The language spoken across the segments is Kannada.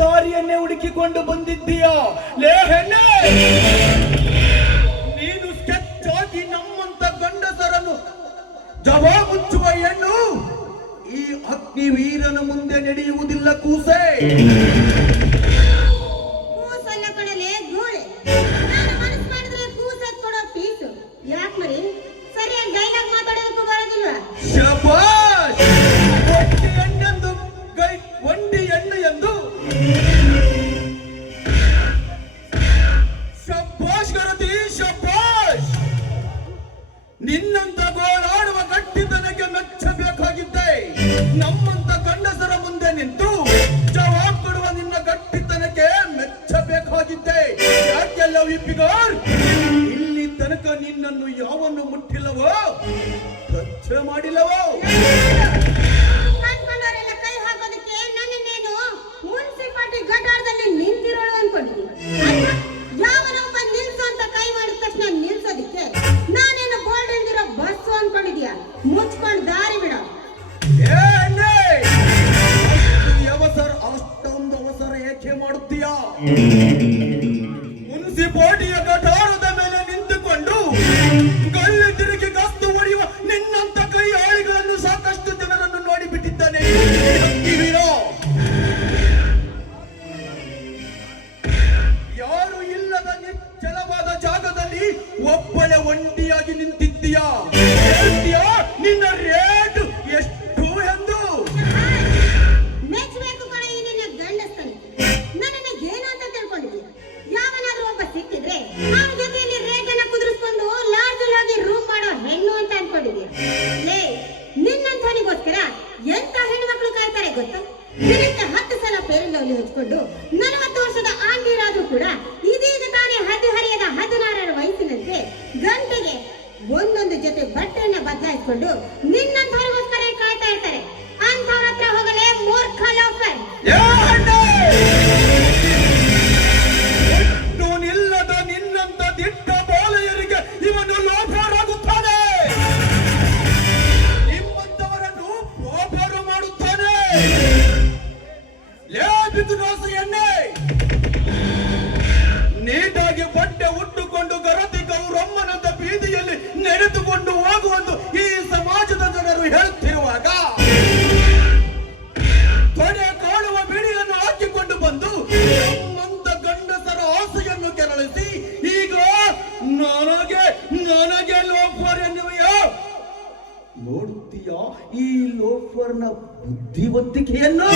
ದಾರಿಯನ್ನೇ ಹುಡುಕಿಕೊಂಡು ಬಂದಿದ್ದೀಯಾ? ನೀನು ಸ್ಕೆಚ್ ನಮ್ಮಂತ ಗಂಡಸರನ್ನು ಜವಾ ಮುಚ್ಚುವ ಹೆಣ್ಣು ಈ ಅಗ್ನಿ ವೀರನ ಮುಂದೆ ನಡೆಯುವುದಿಲ್ಲ ಕೂಸೆ. ಕೂಸಲ್ಲ ನಮ್ಮಂತ ಗಂಡಸರ ಮುಂದೆ ನಿಂತು ಜವಾಬ್ ಕೊಡುವ ನಿನ್ನ ಗಟ್ಟಿತನಕ್ಕೆ ಮೆಚ್ಚಬೇಕಾಗಿದ್ದೆ. ಯಾಕೆಲ್ಲ ವಿಪಿಗಾರ್ ಇಲ್ಲಿ ತನಕ ನಿನ್ನನ್ನು ಯಾವನ್ನು ಮುಟ್ಟಿಲ್ಲವೋ? ಮಾಡಿಲ್ಲವೋ? ಅವಸರ ಮಾಡುತ್ತೀಯ? ಮುನ್ಸಿಪಾಲಿಟಿಯ ಗಟಾರದ ಮೇಲೆ ನಿಂತುಕೊಂಡು ಕಳ್ಳ ತಿರುಗಿ ಗಸ್ತು ಹೊಡೆಯುವ ನಿನ್ನಂತ ಕೈ ಆಳಿಗಳನ್ನು ಸಾಕಷ್ಟು ಜನರನ್ನು ನೋಡಿಬಿಟ್ಟಿದ್ದಾನೆ. ಯಾರು ಇಲ್ಲದ ನಿಚ್ಚಲವಾದ ಜಾಗದಲ್ಲಿ ಒಬ್ಬಳೆ ಒಂಟಿಯಾಗಿ ನಿಂತಿದ್ದೀಯಾ? ಅವನ ಜೊತೆಯಲ್ಲಿ ರೇಟ್ ಅನ್ನ ಕುದುರಿಸ್ಕೊಂಡು ಲಾಡ್ಜ್ ಹೋಗಿ ರೂಮ್ ಮಾಡೋ ಹೆಣ್ಣು ಅಂತ ಅನ್ಕೊಂಡಿದ್ಯಾ ಲೇ ನಿನ್ನಂಥವನಿಗೋಸ್ಕರ ಎಂತ ಹೆಣ್ಮಕ್ಳು ಕಾಯ್ತಾರೆ ಗೊತ್ತಾ? ದಿನಕ್ಕೆ ಹತ್ತು ಸಲ ಪೇರನ್ ಲವ್ಲಿ ಹಚ್ಕೊಂಡು ನಲವತ್ತು ವರ್ಷದ ಆಂಟಿರಾದ್ರೂ ಕೂಡ ಇದೀಗ ತಾನೇ ಹದಿಹರಿಯದ ಹದಿನಾರರ ವಯಸ್ಸಿನಂತೆ ಗಂಟೆಗೆ ಒಂದೊಂದು ಜೊತೆ ಬಟ್ಟೆಯನ್ನ ಬದಲಾಯಿಸ್ಕೊಂಡು ನಿನ್ನಂಥವ್ರಿಗೋಸ್ಕರ ಕಾಯ್ತಾ ಇರ್ತಾರೆ. ಅಂಥವ್ರ ಹತ್ರ ಹೋಗಲೇ ಮೂರ್ಖ ಲೋಫರ್. ನನಗೆ ನನಗೆ ಲೋಫರ್ ಎನ್ನುವೆಯೋ? ನೋಡುತ್ತೀಯ ಈ ಲೋಫರ್ನ ಬುದ್ಧಿವಂತಿಕೆಯನ್ನು?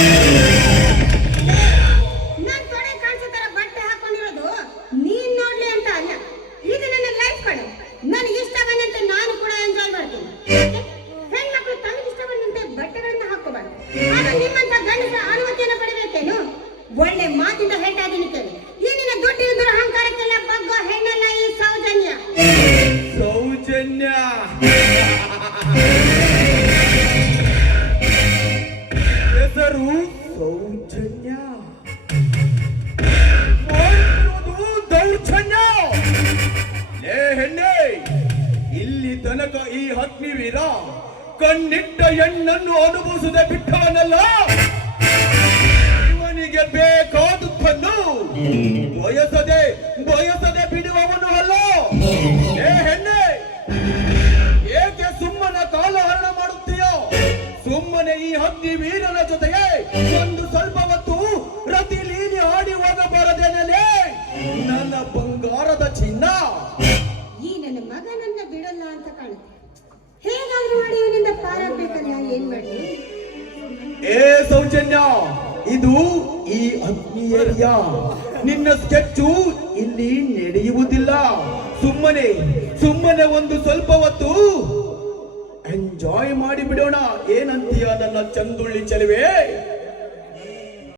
ಬಟ್ಟೆ ಹಾಕೊಂಡಿರೋದು ನೀನ್ ನೋಡ್ಲಿ ಅಂತ ಅಲ್ಲ. ಇದು ನನ್ನ ಲೈಫ್ ಇಷ್ಟ ಬಂದಂತೆ ನಾನು ಕೂಡ ಎಂಜಾಯ್ ಮಾಡ್ತೀನಿ? ಹೆಣ್ಮಕ್ಳು ತಮಗೆ ಇಷ್ಟ ಬಂದಂತೆ ಬಟ್ಟೆಗಳನ್ನ ನಿಮ್ಮಂತ ಒಳ್ಳೆ ಮಾತಿಂದ ಸೌಜನ್ಯ ಹೆಸರು ಸೌಜನ್ಯ ದೌರ್ಜನ್ಯ ಏ ಹೆಣ್ಣೆ, ಇಲ್ಲಿ ತನಕ ಈ ಅಗ್ನಿವೀರ ಕಣ್ಣಿಟ್ಟ ಹೆಣ್ಣನ್ನು ಅನುಭವಿಸದೆ ಬಿಟ್ಟವನಲ್ಲ? ಇವನಿಗೆ ಬೇಕಾದುದನ್ನು ಬಯಸದೆ ಬಯಸದೆ ಬಿಡುವವನು ಅಲ್ಲ? ಸುಮ್ಮನೆ ಈ ಹತ್ತಿ ವೀರನ ಜೊತೆಗೆ ಒಂದು ಸ್ವಲ್ಪ ಹೊತ್ತು ರತಿ ಲೀನಿ ಆಡಿ ನನ್ನ ಬಂಗಾರದ ಚಿನ್ನ. ಈ ನನ್ನ ಮಗನನ್ನ ಬಿಡಲ್ಲ ಅಂತ ಕಾಣುತ್ತೆ. ಹೇಗಾದ್ರೂ ಮಾಡಿ ಇವನಿಂದ ಪಾರಾಗ್ಬೇಕಲ್ಲ ಏನ್ ಮಾಡಿ ಏ ಸೌಜನ್ಯ ಇದು ಈ ಅಗ್ನಿ ಏರಿಯಾ. ನಿನ್ನ ಸ್ಕೆಚ್ಚು ಇಲ್ಲಿ ನಡೆಯುವುದಿಲ್ಲ. ಸುಮ್ಮನೆ ಸುಮ್ಮನೆ ಒಂದು ಸ್ವಲ್ಪ ಹೊತ್ತು ಎಂಜಾಯ್ ಮಾಡಿ ಬಿಡೋಣ ಏನಂತೀಯ ನನ್ನ ಚಂದುಳ್ಳಿ ಚೆಲುವೆ?